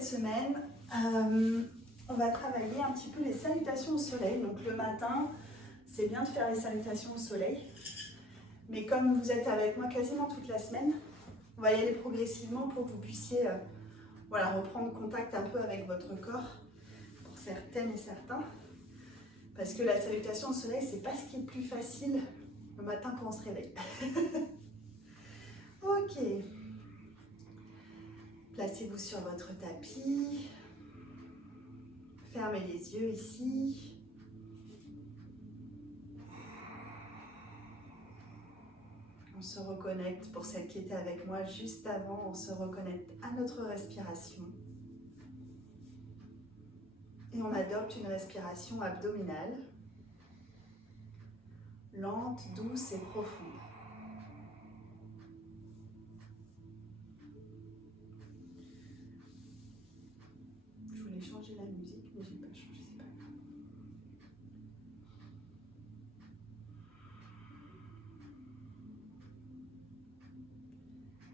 cette semaine, on va travailler un petit peu les salutations au soleil. Donc le matin, c'est bien de faire les salutations au soleil. Mais comme vous êtes avec moi quasiment toute la semaine, on va y aller progressivement pour que vous puissiez reprendre contact un peu avec votre corps, pour certaines et certains. Parce que la salutation au soleil, c'est pas ce qui est le plus facile le matin quand on se réveille. Ok. Placez-vous sur votre tapis. Fermez les yeux ici. On se reconnecte, pour celle qui était avec moi juste avant, on se reconnecte à notre respiration. Et on adopte une respiration abdominale, lente, douce et profonde. Je voulais changer la musique, mais j'ai pas changé, c'est pas grave.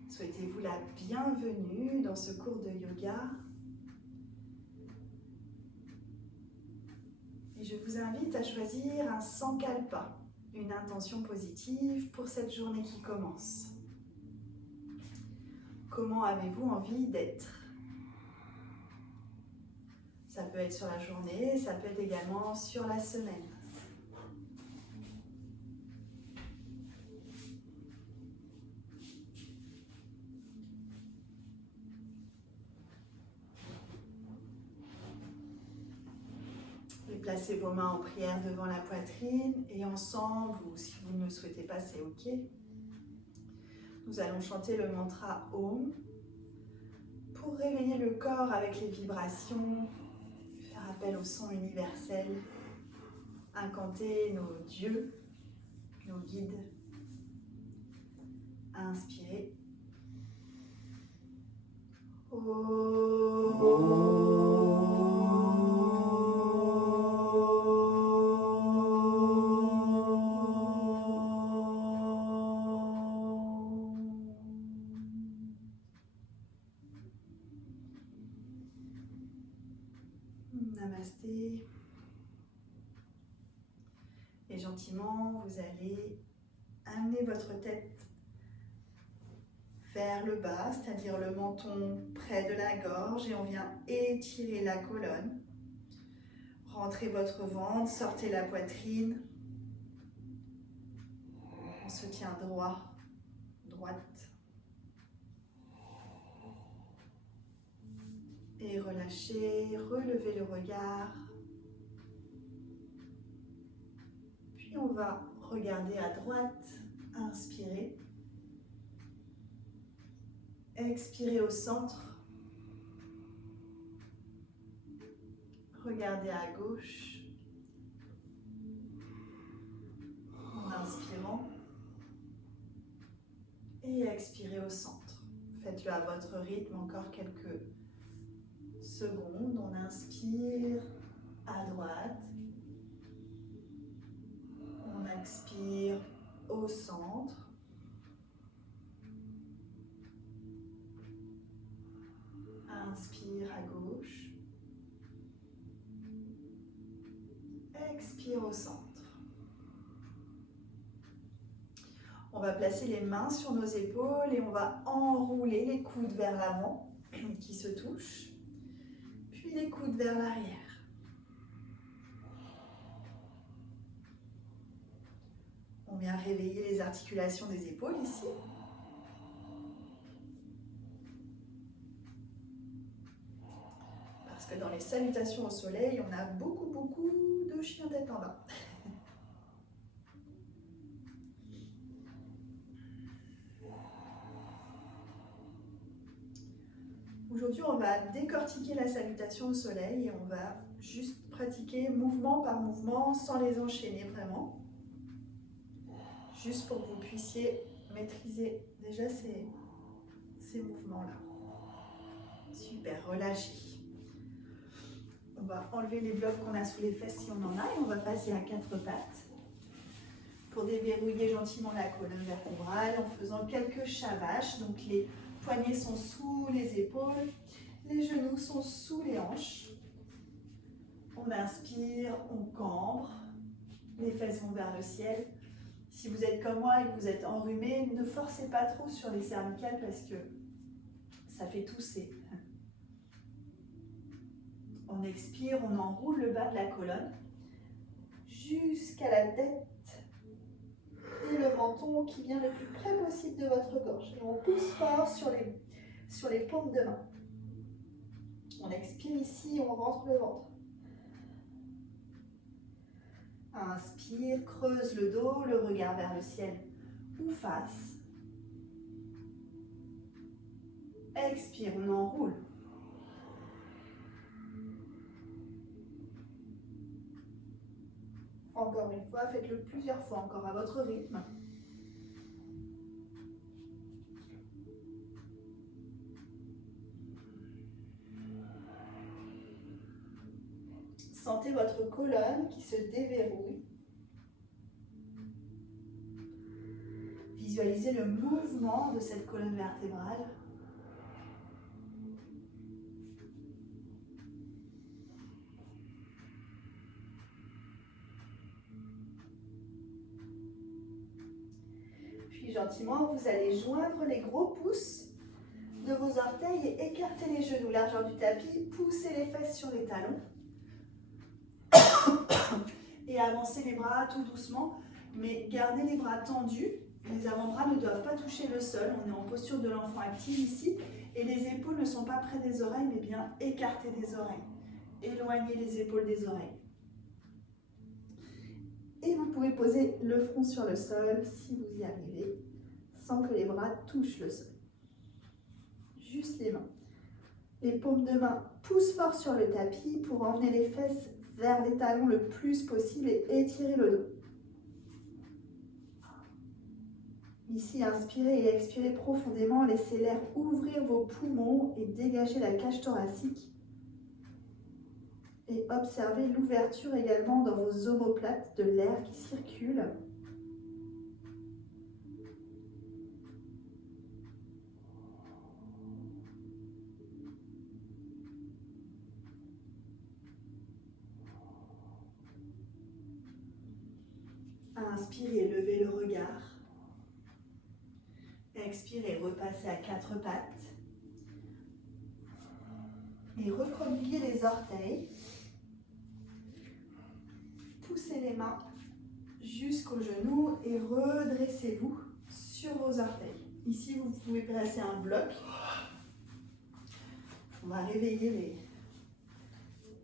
Souhaitez-vous la bienvenue dans ce cours de yoga. Et je vous invite à choisir un sankalpa, une intention positive pour cette journée qui commence. Comment avez-vous envie d'être ? Ça peut être sur la journée, ça peut être également sur la semaine. Et placez vos mains en prière devant la poitrine et ensemble, ou si vous ne le souhaitez pas, c'est ok. Nous allons chanter le mantra Om pour réveiller le corps avec les vibrations, faire appel au son universel, incanter nos dieux, nos guides. Inspirez. Namasté. Et gentiment, vous allez amener votre tête vers le bas, c'est-à-dire le menton près de la gorge, et on vient étirer la colonne. Rentrez votre ventre, sortez la poitrine. On se tient droit, droite. Et relâchez, relevez le regard. Puis on va regarder à droite, inspirez. Expirez au centre. Regardez à gauche. En inspirant. Et expirez au centre. Faites-le à votre rythme, encore quelques secondes. On inspire à droite. On expire au centre. Inspire à gauche. Expire au centre. On va placer les mains sur nos épaules et on va enrouler les coudes vers l'avant qui se touchent, puis les coudes vers l'arrière. On vient réveiller les articulations des épaules ici. Parce que dans les salutations au soleil, on a beaucoup de chiens tête en bas. Aujourd'hui, on va décortiquer la salutation au soleil et on va juste pratiquer mouvement par mouvement sans les enchaîner vraiment. Juste pour que vous puissiez maîtriser déjà ces mouvements-là. Super, relâchez. On va enlever les blocs qu'on a sous les fesses si on en a et on va passer à quatre pattes pour déverrouiller gentiment la colonne vertébrale en faisant quelques shavash. Donc les poignets sont sous les épaules, Les genoux sont sous les hanches. On inspire, on cambre. Les fesses vont vers le ciel. Si vous êtes comme moi et que vous êtes enrhumé, ne forcez pas trop sur les cervicales parce que ça fait tousser. On expire, on enroule le bas de la colonne jusqu'à la tête et le menton qui vient le plus près possible de votre gorge. Et on pousse fort sur les paumes de main. On expire ici, on rentre le ventre. Inspire, creuse le dos, le regard vers le ciel ou face. Expire, on enroule. Encore une fois, faites-le plusieurs fois, encore à votre rythme. Sentez votre colonne qui se déverrouille. Visualisez le mouvement de cette colonne vertébrale. Puis gentiment, vous allez joindre les gros pouces de vos orteils et écarter les genoux, largeur du tapis, poussez les fesses sur les talons. Et avancez les bras tout doucement, mais gardez les bras tendus. Les avant-bras ne doivent pas toucher le sol. On est en posture de l'enfant actif ici. Et les épaules ne sont pas près des oreilles, mais bien écartées des oreilles. Éloignez les épaules des oreilles. Et vous pouvez poser le front sur le sol si vous y arrivez, sans que les bras touchent le sol. Juste les mains. Les paumes de main poussent fort sur le tapis pour emmener les fesses vers les talons le plus possible et étirer le dos. Ici, inspirez et expirez profondément, laissez l'air ouvrir vos poumons et dégager la cage thoracique. Et observez l'ouverture également dans vos omoplates de l'air qui circule. Inspirez, levez le regard. Expirez, repassez à quatre pattes. Et recroquevillez les orteils. Poussez les mains jusqu'aux genoux et redressez-vous sur vos orteils. Ici, vous pouvez placer un bloc. On va réveiller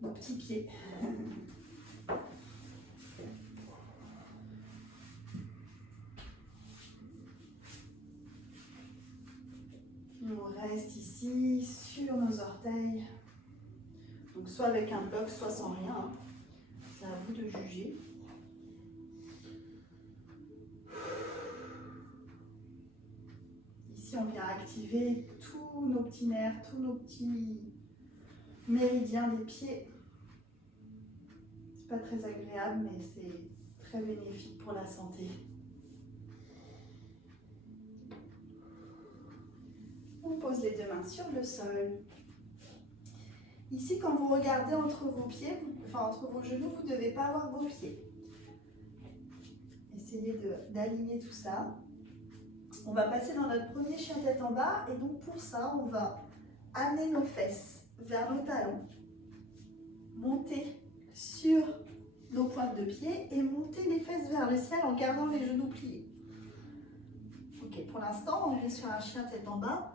nos petits pieds. On reste ici sur nos orteils. Donc soit avec un bloc, soit sans rien. C'est à vous de juger. Ici, on vient activer tous nos petits nerfs, tous nos petits méridiens des pieds. C'est pas très agréable, mais c'est très bénéfique pour la santé. On pose les deux mains sur le sol. Ici, quand vous regardez entre vos pieds, entre vos genoux, vous ne devez pas avoir vos pieds. Essayez d'aligner tout ça. On va passer dans notre premier chien tête en bas. Et donc pour ça, on va amener nos fesses vers nos talons. Monter sur nos pointes de pied et monter les fesses vers le ciel en gardant les genoux pliés. Ok, pour l'instant, on est sur un chien tête en bas.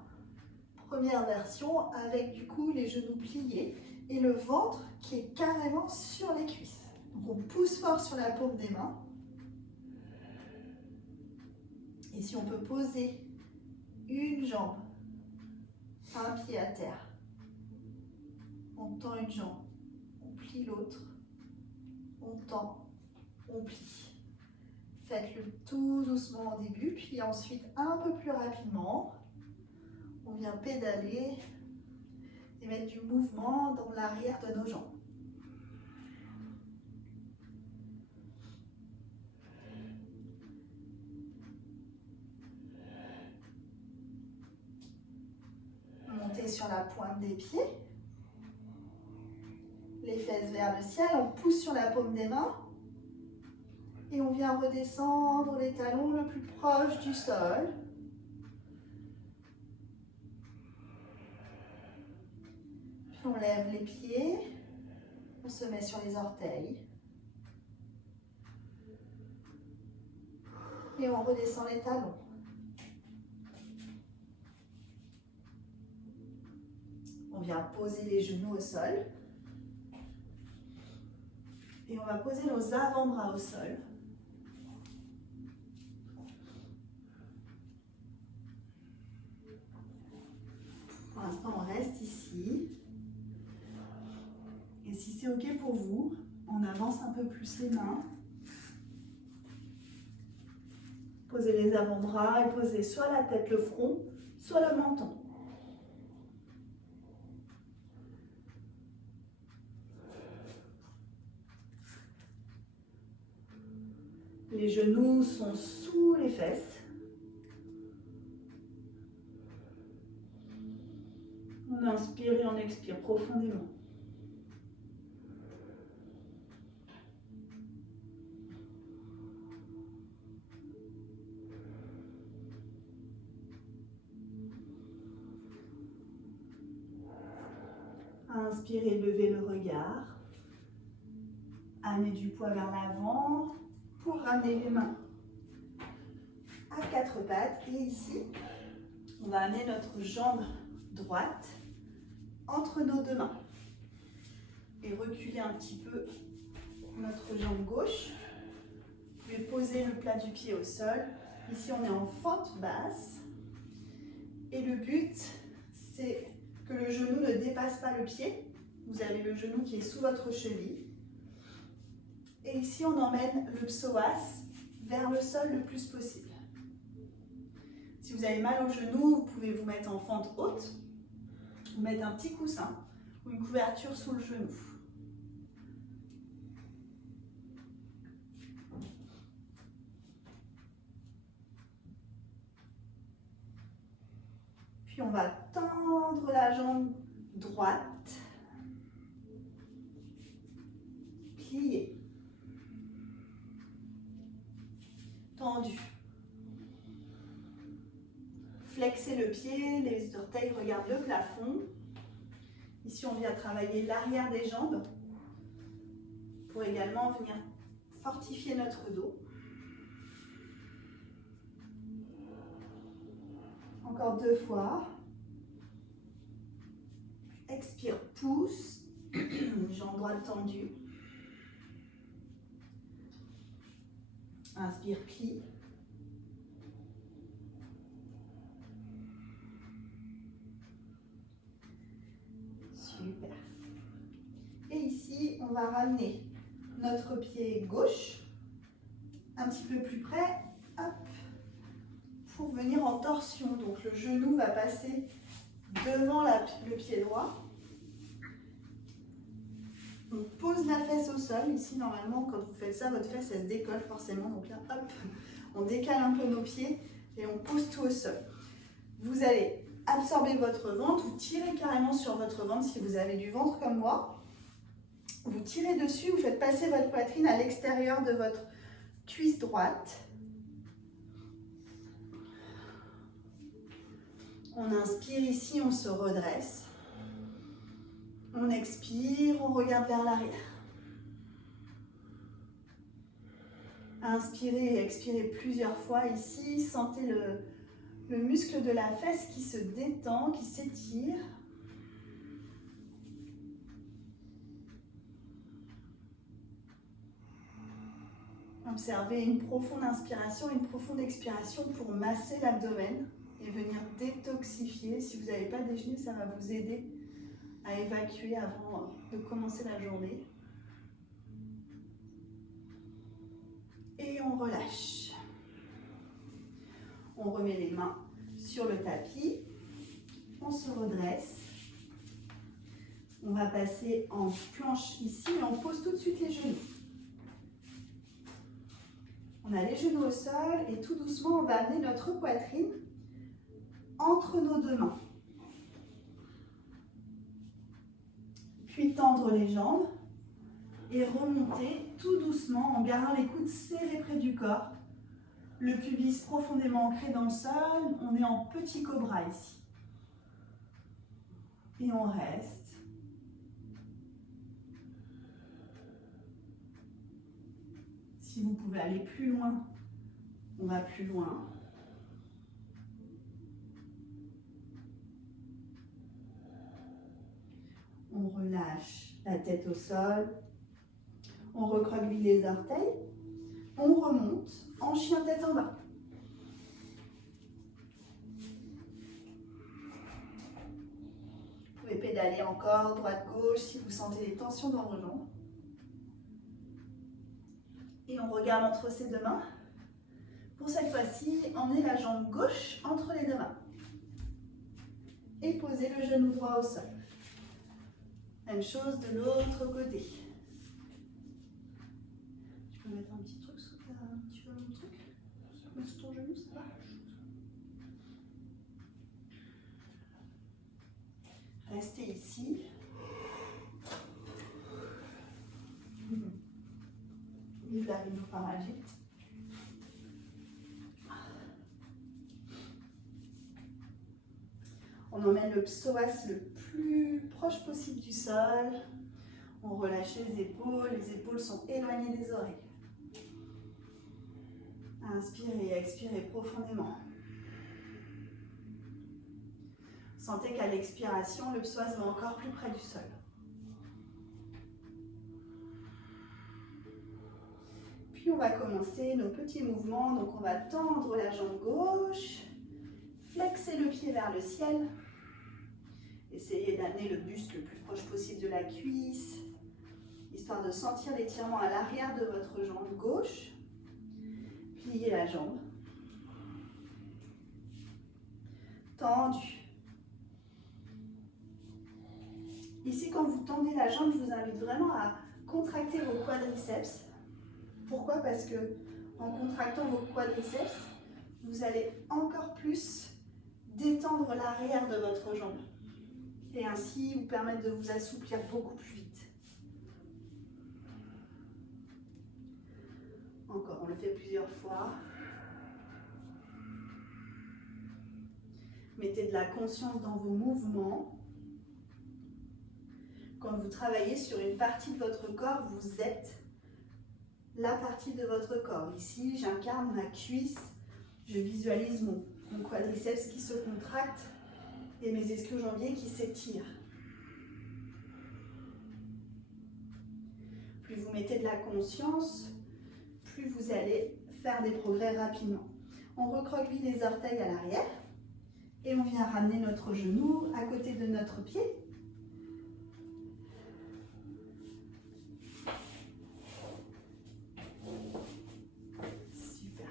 Première version avec du coup les genoux pliés et le ventre qui est carrément sur les cuisses. Donc on pousse fort sur la paume des mains. Et si on peut poser une jambe, un pied à terre, on tend une jambe, on plie l'autre, on tend, on plie. Faites-le tout doucement au début, puis ensuite un peu plus rapidement. On vient pédaler et mettre du mouvement dans l'arrière de nos jambes. Montez sur la pointe pointe des pieds. Les fesses vers le ciel, on pousse sur la paume des mains. Et on vient redescendre les talons le plus proche du sol. Puis on lève les pieds. On se met sur les orteils. Et on redescend les talons. On vient poser les genoux au sol. Et on va poser nos avant-bras au sol. Pour l'instant, on reste ici. Et si c'est OK pour vous, on avance un peu plus les mains. Posez les avant-bras et posez soit la tête, le front, soit le menton. Les genoux sont sous les fesses. On inspire et on expire profondément. Inspirez, levez le regard. Amenez du poids vers l'avant pour ramener les mains à quatre pattes. Et ici, on va amener notre jambe droite entre nos deux mains. Et reculer un petit peu notre jambe gauche. Vous pouvez poser le plat du pied au sol. Ici, on est en fente basse. Et le but, c'est que le genou ne dépasse pas le pied. Vous avez le genou qui est sous votre cheville. Et ici, on emmène le psoas vers le sol le plus possible. Si vous avez mal au genou, vous pouvez vous mettre en fente haute, ou mettre un petit coussin ou une couverture sous le genou. Puis on va tendre la jambe droite, plier, tendu. Flexez le pied, les orteils regardent le plafond. Ici, on vient travailler l'arrière des jambes pour également venir fortifier notre dos. Encore 2 fois. Expire, pousse, jambe droite tendue. Inspire, plie. Super. Et ici, on va ramener notre pied gauche un petit peu plus près, hop, pour venir en torsion. Donc le genou va passer devant le pied droit. On pose la fesse au sol. Ici, normalement, quand vous faites ça, votre fesse, elle se décolle forcément. Donc là, hop, on décale un peu nos pieds et on pose tout au sol. Vous allez absorber votre ventre ou tirer carrément sur votre ventre si vous avez du ventre comme moi. Vous tirez dessus, vous faites passer votre poitrine à l'extérieur de votre cuisse droite. On inspire ici, on se redresse. On expire, on regarde vers l'arrière. Inspirez et expirez plusieurs fois ici. Sentez le muscle de la fesse qui se détend, qui s'étire. Observez une profonde inspiration, une profonde expiration pour masser l'abdomen et venir détoxifier. Si vous n'avez pas déjeuné, ça va vous aider à évacuer avant de commencer la journée. Et on relâche. On remet les mains sur le tapis. On se redresse. On va passer en planche ici et on pose tout de suite les genoux. On a les genoux au sol et tout doucement, on va amener notre poitrine entre nos deux mains. Puis tendre les jambes et remonter tout doucement en gardant les coudes serrés près du corps. Le pubis profondément ancré dans le sol. On est en petit cobra ici. Et on reste. Si vous pouvez aller plus loin, on va plus loin. On relâche la tête au sol. On recroqueville les orteils. On remonte en chien tête en bas. Vous pouvez pédaler encore droite-gauche si vous sentez des tensions dans vos jambes. Et on regarde entre ces deux mains. Pour cette fois-ci, emmenez la jambe gauche entre les deux mains. Et posez le genou droit au sol. Même chose de l'autre côté. Tu peux mettre un petit truc sous mon truc sous ton genou, ça va? Restez ici. Vive la rhinopharyngite. On emmène le psoas le plus proche possible du sol. On relâche les épaules sont éloignées des oreilles. Inspirez et expirez profondément. Sentez qu'à l'expiration, le psoas va encore plus près du sol. Puis on va commencer nos petits mouvements. Donc on va tendre la jambe gauche, flexer le pied vers le ciel. Essayez d'amener le buste le plus proche possible de la cuisse, histoire de sentir l'étirement à l'arrière de votre jambe gauche. Pliez la jambe. Tendu. Ici, quand vous tendez la jambe, je vous invite vraiment à contracter vos quadriceps. Pourquoi? Parce que en contractant vos quadriceps, vous allez encore plus détendre l'arrière de votre jambe. Et ainsi vous permettre de vous assouplir beaucoup plus vite. Encore, on le fait plusieurs fois. Mettez de la conscience dans vos mouvements. Quand vous travaillez sur une partie de votre corps, vous êtes la partie de votre corps. Ici, j'incarne ma cuisse, je visualise mon quadriceps qui se contracte et mes ischio-jambiers qui s'étirent. Plus vous mettez de la conscience, plus vous allez faire des progrès rapidement. On recroqueville les orteils à l'arrière et on vient ramener notre genou à côté de notre pied. Super.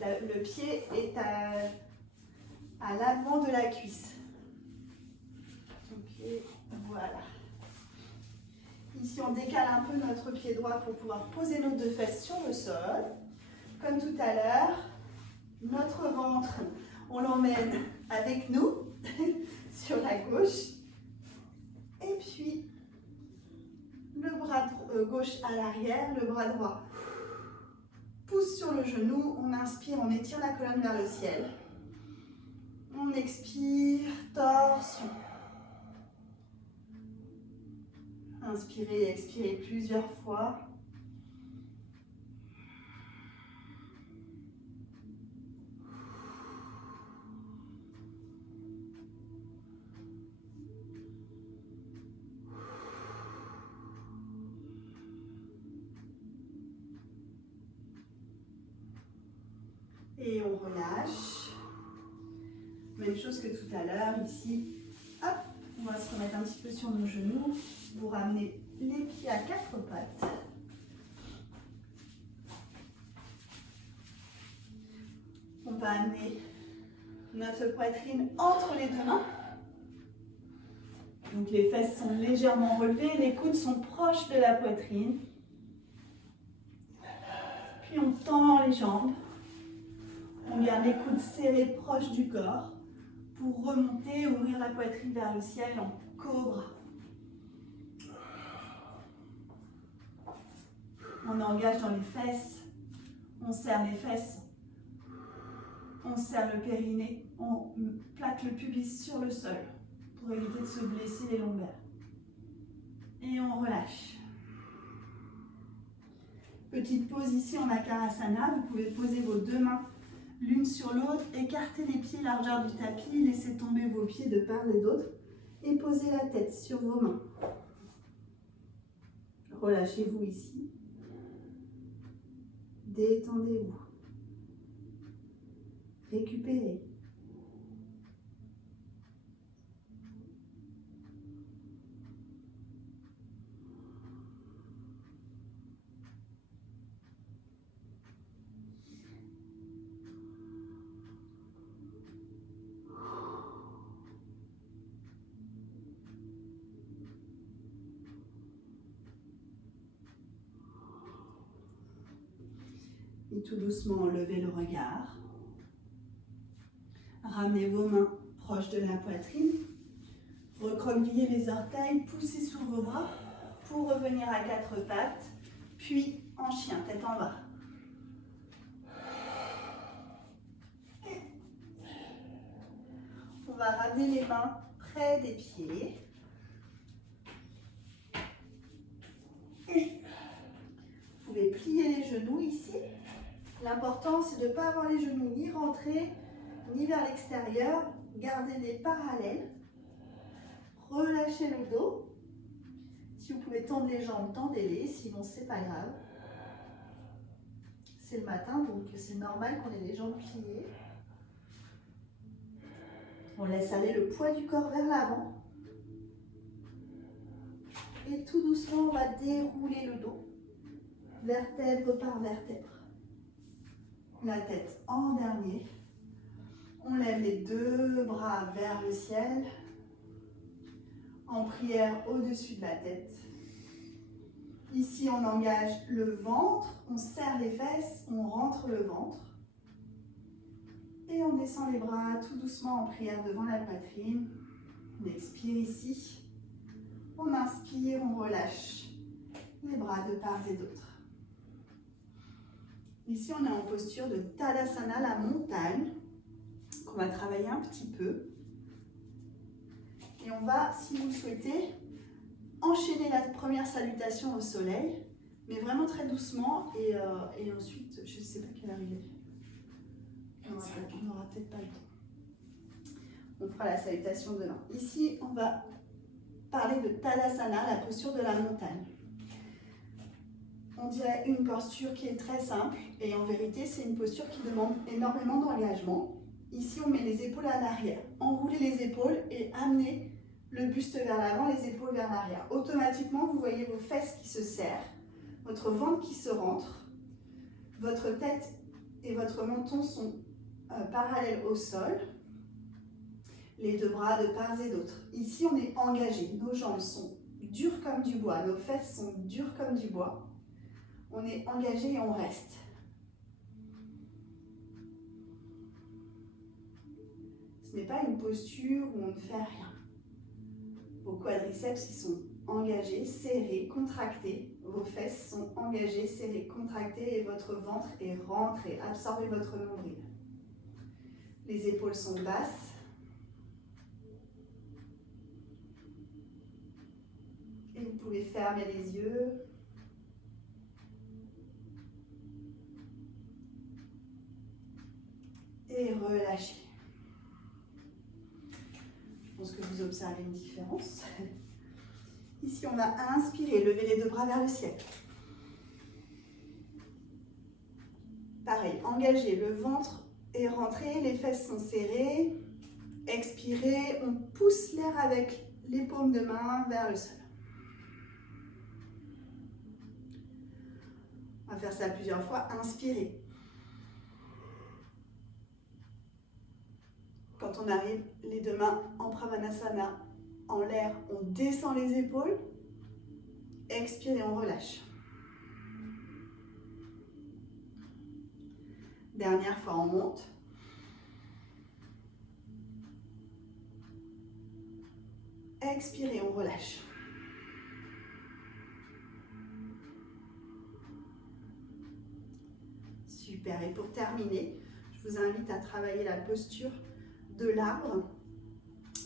Le pied est à l'avant de la cuisse. Ok, voilà. Ici, on décale un peu notre pied droit pour pouvoir poser nos deux fesses sur le sol. Comme tout à l'heure, notre ventre, on l'emmène avec nous sur la gauche. Et puis, le bras gauche à l'arrière, le bras droit pousse sur le genou. On inspire, on étire la colonne vers le ciel. On expire, torsion. Inspirez et expirez plusieurs fois. Et on relâche. Même chose que tout à l'heure, ici. Hop, on va se remettre un petit peu sur nos genoux. Vous ramenez les pieds à quatre pattes. On va amener notre poitrine entre les deux mains. Donc les fesses sont légèrement relevées, les coudes sont proches de la poitrine. Puis on tend les jambes. On garde les coudes serrés proches du corps pour remonter, ouvrir la poitrine vers le ciel en cobra. On engage dans les fesses, on serre les fesses, on serre le périnée, on plaque le pubis sur le sol pour éviter de se blesser les lombaires. Et on relâche. Petite pause ici en Makarasana, vous pouvez poser vos deux mains l'une sur l'autre, écarter les pieds largeur du tapis, laissez tomber vos pieds de part et d'autre et posez la tête sur vos mains. Relâchez-vous ici. Détendez-vous. Récupérez. Et tout doucement, levez le regard. Ramenez vos mains proches de la poitrine. Recroquevillez les orteils, poussez sur vos bras pour revenir à quatre pattes, puis en chien, tête en bas. On va ramener les mains près des pieds. Vous pouvez plier les genoux ici. L'important, c'est de ne pas avoir les genoux ni rentrés, ni vers l'extérieur. Gardez-les parallèles. Relâchez le dos. Si vous pouvez tendre les jambes, tendez-les, sinon c'est pas grave. C'est le matin, donc c'est normal qu'on ait les jambes pliées. On laisse aller le poids du corps vers l'avant. Et tout doucement, on va dérouler le dos, vertèbre par vertèbre. La tête en dernier. On lève les deux bras vers le ciel. En prière au-dessus de la tête. Ici, on engage le ventre, on serre les fesses, on rentre le ventre. Et on descend les bras tout doucement en prière devant la poitrine. On expire ici. On inspire, on relâche les bras de part et d'autre. Ici, on est en posture de Tadasana, la montagne, qu'on va travailler un petit peu. Et on va, si vous le souhaitez, enchaîner la première salutation au soleil, mais vraiment très doucement. Et ensuite, je ne sais pas quelle heure il est. On n'aura peut-être pas le temps. On fera la salutation demain. Ici, on va parler de Tadasana, la posture de la montagne. On dirait une posture qui est très simple, et en vérité, c'est une posture qui demande énormément d'engagement. Ici, on met les épaules à l'arrière. Enroulez les épaules et amenez le buste vers l'avant, les épaules vers l'arrière. Automatiquement, vous voyez vos fesses qui se serrent, votre ventre qui se rentre, votre tête et votre menton sont parallèles au sol, les deux bras de part et d'autre. Ici, on est engagé, nos jambes sont dures comme du bois, nos fesses sont dures comme du bois. On est engagé et on reste. Ce n'est pas une posture où on ne fait rien. Vos quadriceps ils sont engagés, serrés, contractés. Vos fesses sont engagées, serrées, contractées et votre ventre est rentré. Absorbez votre nombril. Les épaules sont basses. Et vous pouvez fermer les yeux. Et relâcher. Je pense que vous observez une différence. Ici, on va inspirer, lever les deux bras vers le ciel. Pareil, engagez, le ventre est rentré, les fesses sont serrées. Expirez, on pousse l'air avec les paumes de main vers le sol. On va faire ça plusieurs fois. Inspirez. Quand on arrive les deux mains en Pravanasana en l'air, on descend les épaules. Expirez, on relâche. Dernière fois, on monte. Expirez, on relâche. Super, et pour terminer, je vous invite à travailler la posture de l'arbre,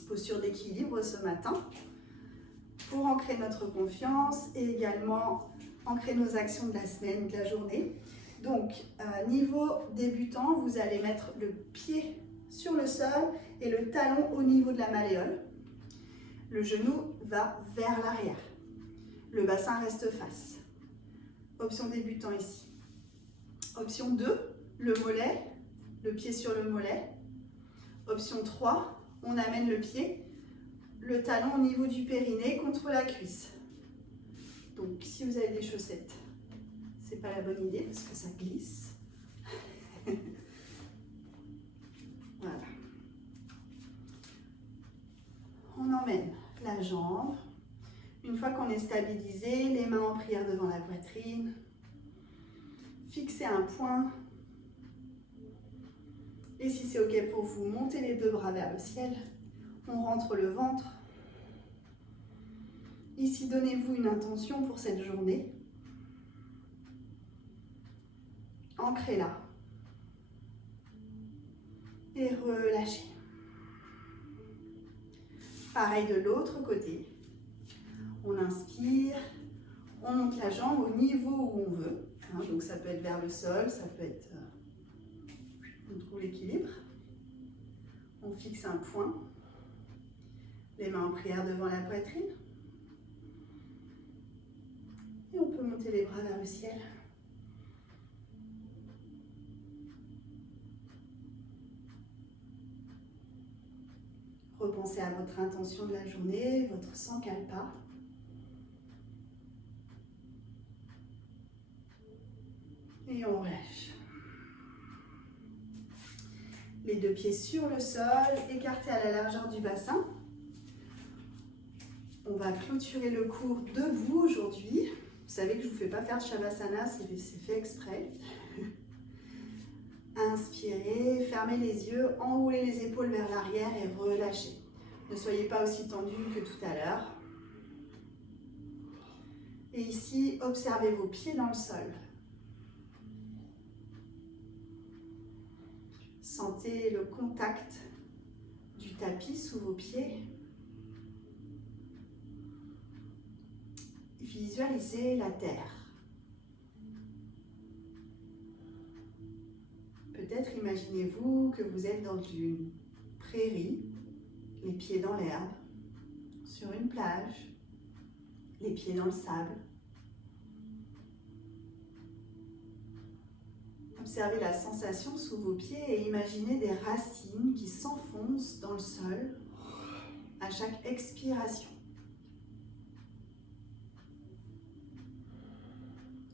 posture d'équilibre ce matin, pour ancrer notre confiance et également ancrer nos actions de la semaine, de la journée. Donc, niveau débutant, vous allez mettre le pied sur le sol et le talon au niveau de la malléole. Le genou va vers l'arrière. Le bassin reste face. Option débutant ici. Option 2, le mollet, le pied sur le mollet. Option 3, on amène le pied, le talon au niveau du périnée contre la cuisse. Donc, si vous avez des chaussettes, c'est pas la bonne idée parce que ça glisse. Voilà. On emmène la jambe. Une fois qu'on est stabilisé, les mains en prière devant la poitrine. Fixez un point. Et si c'est OK pour vous, montez les deux bras vers le ciel. On rentre le ventre. Ici, donnez-vous une intention pour cette journée. Ancrez-la. Et relâchez. Pareil de l'autre côté. On inspire, on monte la jambe au niveau où on veut. Donc ça peut être vers le sol, ça peut être... on trouve l'équilibre. On fixe un point. Les mains en prière devant la poitrine. Et on peut monter les bras vers le ciel. Repensez à votre intention de la journée, votre sankalpa. Et on relâche. Les deux pieds sur le sol, écartés à la largeur du bassin. On va clôturer le cours debout aujourd'hui. Vous savez que je ne vous fais pas faire de Shavasana, c'est fait exprès. Inspirez, fermez les yeux, enroulez les épaules vers l'arrière et relâchez. Ne soyez pas aussi tendu que tout à l'heure. Et ici, observez vos pieds dans le sol. Sentez le contact du tapis sous vos pieds. Visualisez la terre. Peut-être imaginez-vous que vous êtes dans une prairie, les pieds dans l'herbe, sur une plage, les pieds dans le sable. Observez la sensation sous vos pieds et imaginez des racines qui s'enfoncent dans le sol à chaque expiration.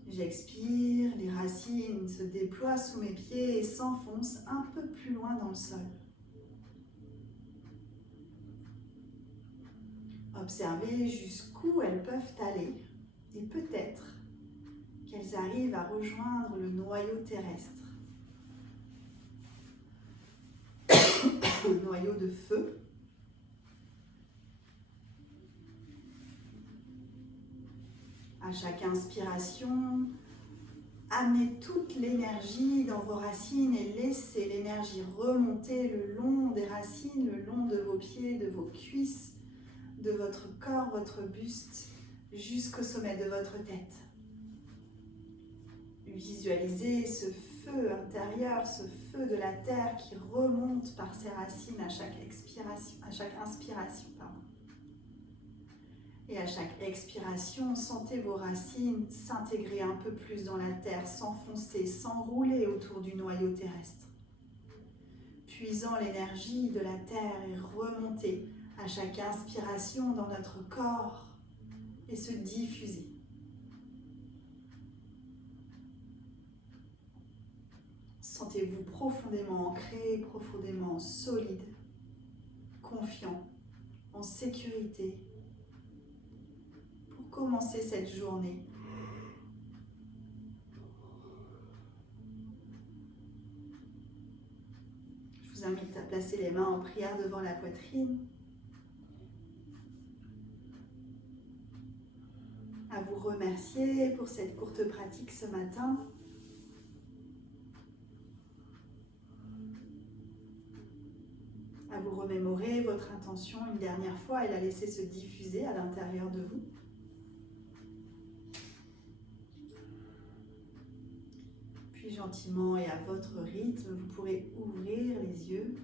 J'expire, les racines se déploient sous mes pieds et s'enfoncent un peu plus loin dans le sol. Observez jusqu'où elles peuvent aller et peut-être qu'elles arrivent à rejoindre le noyau terrestre. Le noyau de feu. À chaque inspiration, amenez toute l'énergie dans vos racines et laissez l'énergie remonter le long des racines, le long de vos pieds, de vos cuisses, de votre corps, votre buste, jusqu'au sommet de votre tête. Visualisez ce feu intérieur, ce feu de la terre qui remonte par ses racines à chaque expiration, à chaque inspiration, pardon. Et à chaque expiration, sentez vos racines s'intégrer un peu plus dans la terre, s'enfoncer, s'enrouler autour du noyau terrestre. Puisant l'énergie de la terre et remonter à chaque inspiration dans notre corps et se diffuser. Sentez-vous profondément ancré, profondément solide, confiant, en sécurité pour commencer cette journée. Je vous invite à placer les mains en prière devant la poitrine. à vous remercier pour cette courte pratique ce matin. À vous remémorer votre intention une dernière fois et la laisser se diffuser à l'intérieur de vous. Puis gentiment et à votre rythme, vous pourrez ouvrir les yeux.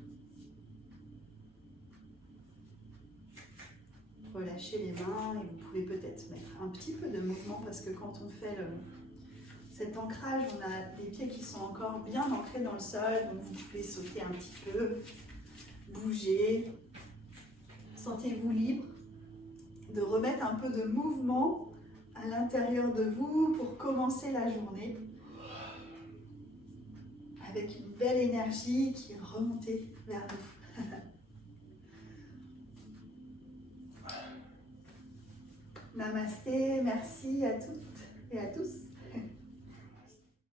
Relâchez les mains et vous pouvez peut-être mettre un petit peu de mouvement parce que quand on fait cet ancrage, on a les pieds qui sont encore bien ancrés dans le sol, donc vous pouvez sauter un petit peu, bouger. Sentez-vous libre de remettre un peu de mouvement à l'intérieur de vous pour commencer la journée avec une belle énergie qui est remontée vers nous. Namasté, merci à toutes et à tous.